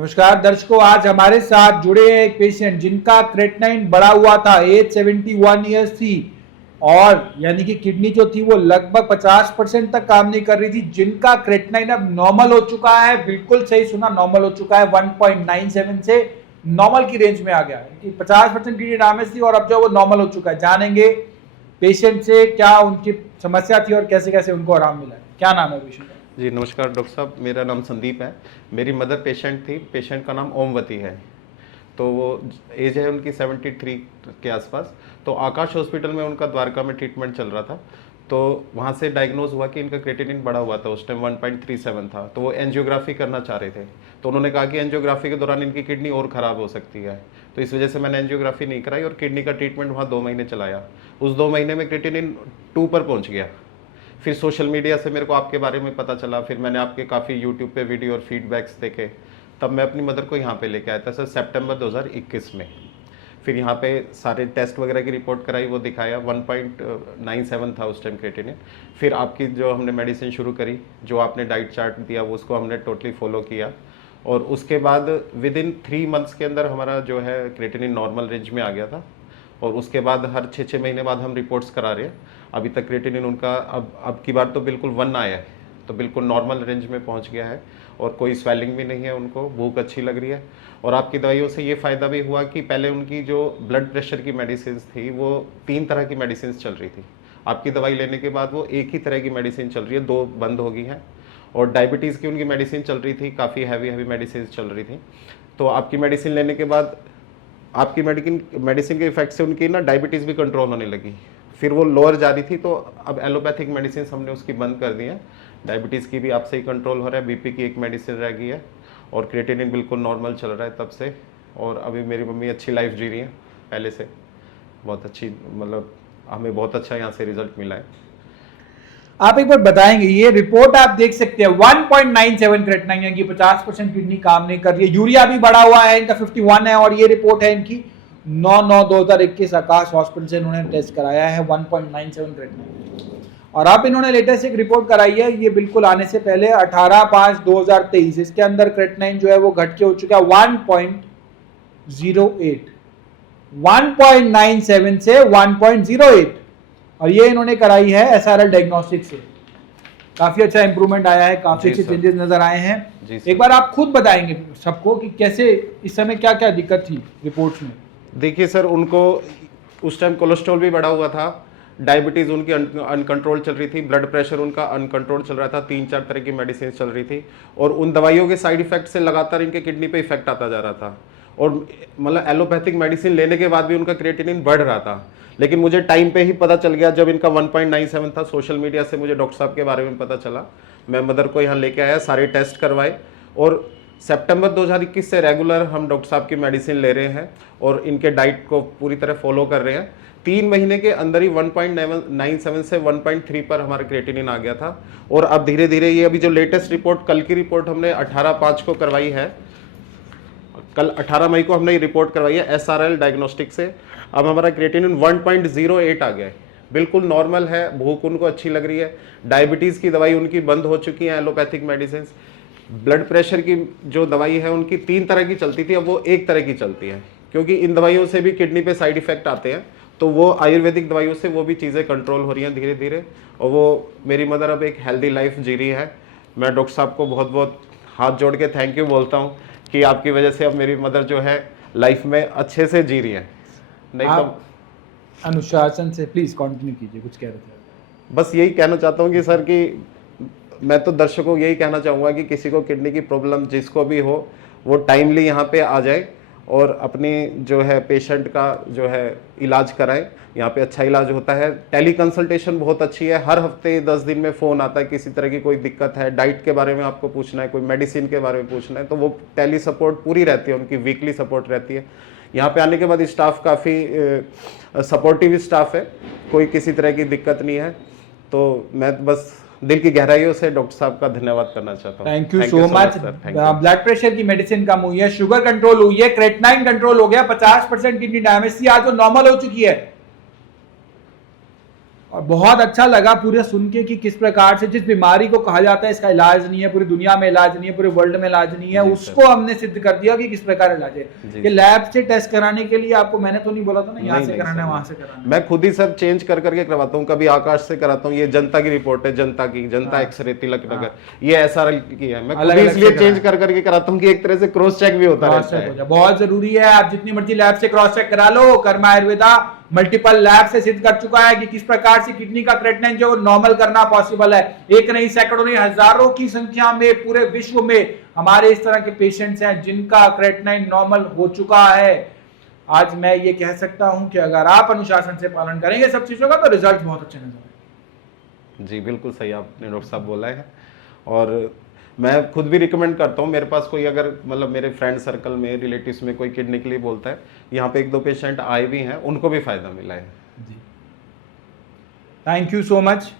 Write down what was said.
नमस्कार दर्शकों, आज हमारे साथ जुड़े हैं एक पेशेंट जिनका क्रेटनाइन बढ़ा हुआ था। एज 71 ईयर्स थी और यानी कि किडनी जो थी वो लगभग 50% तक काम नहीं कर रही थी, जिनका क्रेटनाइन अब नॉर्मल हो चुका है। बिल्कुल सही सुना, नॉर्मल हो चुका है। 1.97 से नॉर्मल की रेंज में आ गया है कि 50% किडनी डैमेज थी और अब जो वो नॉर्मल हो चुका है। जानेंगे पेशेंट से क्या उनकी समस्या थी और कैसे कैसे उनको आराम मिला है। क्या नाम है पेशेंट का? जी नमस्कार डॉक्टर साहब, मेरा नाम संदीप है। मेरी मदर पेशेंट थी। पेशेंट का नाम ओमवती है। तो वो एज है उनकी 73 के आसपास। तो आकाश हॉस्पिटल में उनका द्वारका में ट्रीटमेंट चल रहा था। तो वहाँ से डायग्नोज हुआ कि इनका क्रेटिनिन बढ़ा हुआ था। उस टाइम 1.37 था। तो वो एंजियोग्राफी करना चाह रहे थे। तो उन्होंने कहा कि एंजियोग्राफी के दौरान इनकी किडनी और ख़राब हो सकती है। तो इस वजह से मैंने एंजियोग्राफी नहीं कराई और किडनी का ट्रीटमेंट वहाँ 2 महीने चलाया। उस 2 महीने में क्रेटिनिन 2 पर पहुँच गया। फिर सोशल मीडिया से मेरे को आपके बारे में पता चला। फिर मैंने आपके काफ़ी यूट्यूब पे वीडियो और फीडबैक्स देखे। तब मैं अपनी मदर को यहाँ पे लेके आया था सर, सितंबर 2021 में। फिर यहाँ पे सारे टेस्ट वगैरह की रिपोर्ट कराई, वो दिखाया 1.97 था उस टाइम क्रेटिनिन। फिर आपकी जो हमने मेडिसिन शुरू करी, जो आपने डाइट चार्ट दिया वो उसको हमने टोटली फॉलो किया। और उसके बाद विद इन 3 मंथ्स के अंदर हमारा जो है क्रेटिनिन नॉर्मल रेंज में आ गया था। और उसके बाद हर 6-6 महीने बाद हम रिपोर्ट्स करा रहे हैं। अभी तक क्रेटिनिन उनका अब की बार तो बिल्कुल 1 आया है। तो बिल्कुल नॉर्मल रेंज में पहुंच गया है और कोई स्वेलिंग भी नहीं है उनको। भूख अच्छी लग रही है। और आपकी दवाइयों से ये फ़ायदा भी हुआ कि पहले उनकी जो ब्लड प्रेशर की मेडिसिन थी वो 3 तरह की मेडिसिन चल रही थी। आपकी दवाई लेने के बाद वो एक ही तरह की मेडिसिन चल रही है, 2 बंद हो गई हैं। और डायबिटीज़ की उनकी मेडिसिन चल रही थी, काफ़ी हैवी मेडिसिन चल रही थी। तो आपकी मेडिसिन लेने के बाद आपकी मेडिसिन के इफेक्ट से उनकी ना डायबिटीज़ भी कंट्रोल होने लगी। फिर वो लोअर जा रही थी, तो अब एलोपैथिक मेडिसिन हमने उसकी बंद कर दी है। डायबिटीज़ की भी आपसे ही कंट्रोल हो रहा है। बीपी की एक मेडिसिन रह गई है और क्रेटिनिन बिल्कुल नॉर्मल चल रहा है तब से। और अभी मेरी मम्मी अच्छी लाइफ जी रही है पहले से, बहुत अच्छी। मतलब हमें बहुत अच्छा यहाँ से रिजल्ट मिला है। आप एक बार बताएंगे, ये रिपोर्ट आप देख सकते हैं 1.97 क्रेटिनिन यानी कि 50% किडनी काम नहीं कर रही है। यूरिया भी बढ़ा हुआ है, इनका 51 है। और ये रिपोर्ट है इनकी 9/9/2021 आकाश हॉस्पिटल से इन्होंने टेस्ट कराया है 1.97 क्रेटिनिन। और अब इन्होंने लेटेस्ट एक रिपोर्ट कराई है, ये बिल्कुल आने से पहले 18/5/2023। इसके अंदर क्रेटिनिन जो है वो घट के हो चुका है 1.08, 1.97 से 1.08। और ये इन्होंने कराई है SRL डायग्नोस्टिक से। काफी अच्छा इंप्रूवमेंट आया है, काफी अच्छे चेंजेस नजर आए हैं। एक बार आप खुद बताएंगे सबको कि कैसे इस समय क्या क्या दिक्कत थी रिपोर्ट्स में। देखिए सर, उनको उस टाइम कोलेस्ट्रॉल भी बढ़ा हुआ था, डायबिटीज़ उनकी अनकंट्रोल चल रही थी, ब्लड प्रेशर उनका अनकंट्रोल चल रहा था, 3-4 तरह की मेडिसिन चल रही थी। और उन दवाइयों के साइड इफेक्ट से लगातार इनके किडनी पे इफेक्ट आता जा रहा था। और मतलब एलोपैथिक मेडिसिन लेने के बाद भी उनका क्रेटिनिन बढ़ रहा था। लेकिन मुझे टाइम पे ही पता चल गया, जब इनका 1.97 था, सोशल मीडिया से मुझे डॉक्टर साहब के बारे में पता चला। मैं मदर को यहाँ लेके आया, सारे टेस्ट करवाए। और सितंबर 2021 से रेगुलर हम डॉक्टर साहब की मेडिसिन ले रहे हैं और इनके डाइट को पूरी तरह फॉलो कर रहे हैं। 3 महीने के अंदर ही 1.97 से 1.3 पर हमारा क्रेटिनिन आ गया था। और अब धीरे धीरे ये अभी जो लेटेस्ट रिपोर्ट, कल की रिपोर्ट हमने 18/5 को करवाई है। कल 18 मई को हमने ये रिपोर्ट करवाई है SRL डायग्नोस्टिक से। अब हमारा क्रेटिनिन 1.08 आ गया है, बिल्कुल नॉर्मल है। भूख उनको अच्छी लग रही है। डायबिटीज़ की दवाई उनकी बंद हो चुकी है, एलोपैथिक मेडिसिन। ब्लड प्रेशर की जो दवाई है उनकी 3 तरह की चलती थी, अब वो 1 तरह की चलती है। क्योंकि इन दवाइयों से भी किडनी पे साइड इफेक्ट आते हैं, तो वो आयुर्वेदिक दवाइयों से वो भी चीज़ें कंट्रोल हो रही हैं धीरे धीरे। और वो मेरी मदर अब एक हेल्दी लाइफ जी रही है। मैं डॉक्टर साहब को बहुत बहुत हाथ जोड़ के थैंक यू बोलता हूँ कि आपकी वजह से अब मेरी मदर जो है लाइफ में अच्छे से जी रही है। नहीं तो अनुशासन से प्लीज कंटिन्यू कीजिए, कुछ कह रहे थे। बस यही कहना चाहता हूँ कि सर, कि मैं तो दर्शकों को यही कहना चाहूँगा कि किसी को किडनी की प्रॉब्लम जिसको भी हो, वो टाइमली यहाँ पे आ जाए और अपनी जो है पेशेंट का जो है इलाज कराएं। यहाँ पे अच्छा इलाज होता है। टेली कंसल्टेशन बहुत अच्छी है। हर हफ्ते 10 दिन में फ़ोन आता है, किसी तरह की कोई दिक्कत है, डाइट के बारे में आपको पूछना है, कोई मेडिसिन के बारे में पूछना है, तो वो टेली सपोर्ट पूरी रहती है, उनकी वीकली सपोर्ट रहती है। यहाँ पे आने के बाद स्टाफ काफ़ी सपोर्टिव स्टाफ है, कोई किसी तरह की दिक्कत नहीं है। तो मैं बस दिल की गहराइयों से डॉक्टर साहब का धन्यवाद करना चाहता हूँ। Thank you so much. Blood pressure की मेडिसिन कम हुई है, शुगर कंट्रोल हुई है, क्रेटिनिन कंट्रोल हो गया, 50% किडनी डैमेज थी, आज वो नॉर्मल हो चुकी है। और बहुत अच्छा लगा पूरे सुन के कि किस प्रकार से जिस बीमारी को कहा जाता है इसका इलाज नहीं है, पूरी दुनिया में इलाज नहीं है, पूरे वर्ल्ड में इलाज नहीं है, जी उसको हमने सिद्ध कर दिया कि किस प्रकार इलाज है। जी। ये लैब से टेस्ट कराने के लिए आपको मैंने तो नहीं बोला था ना यहाँ नहीं, से नहीं कराना है सर, वहां से कराना है। मैं खुद ही सब चेंज कर करके करवाता हूँ। कभी आकाश से कराता हूँ, ये जनता की रिपोर्ट है, जनता की, जनता हाँ। एक्सरे तिलक नगर, ये एसआरएल की है, मैं खुद अलग ही अलग इसलिए से चेंज कराना कर करके कराता हूँ कि एक तरह से क्रॉस चेक भी होता क्रॉस रहता चेक हो है। जाए, बहुत जरूरी है। आप जितनी मर्जी लैब से क्रॉस चेक करा लो, कर्मा आयुर्वेदा मल्टीपल लैब से सिद्ध कर चुका है कि किस प्रकार से किडनी का क्रेटनाइन जो नॉर्मल करना पॉसिबल है। एक नहीं, सैकड़ों नहीं, हजारों की संख्या में पूरे विश्व में हमारे इस तरह के पेशेंट्स हैं जिनका क्रेटनाइन नॉर्मल हो चुका है। आज मैं ये कह सकता हूं कि अगर आप अनुशासन से पालन करेंगे सब चीजों का तो रिजल्ट बहुत अच्छे नजर आएंगे। जी बिल्कुल सही आपने डॉक्टर साहब बोला है। और मैं खुद भी रिकमेंड करता हूँ, मेरे पास कोई अगर मतलब मेरे फ्रेंड सर्कल में, रिलेटिव्स में कोई किडनी के लिए बोलता है, यहाँ पे 1-2 पेशेंट आए भी हैं, उनको भी फायदा मिला है। जी, थैंक यू सो मच।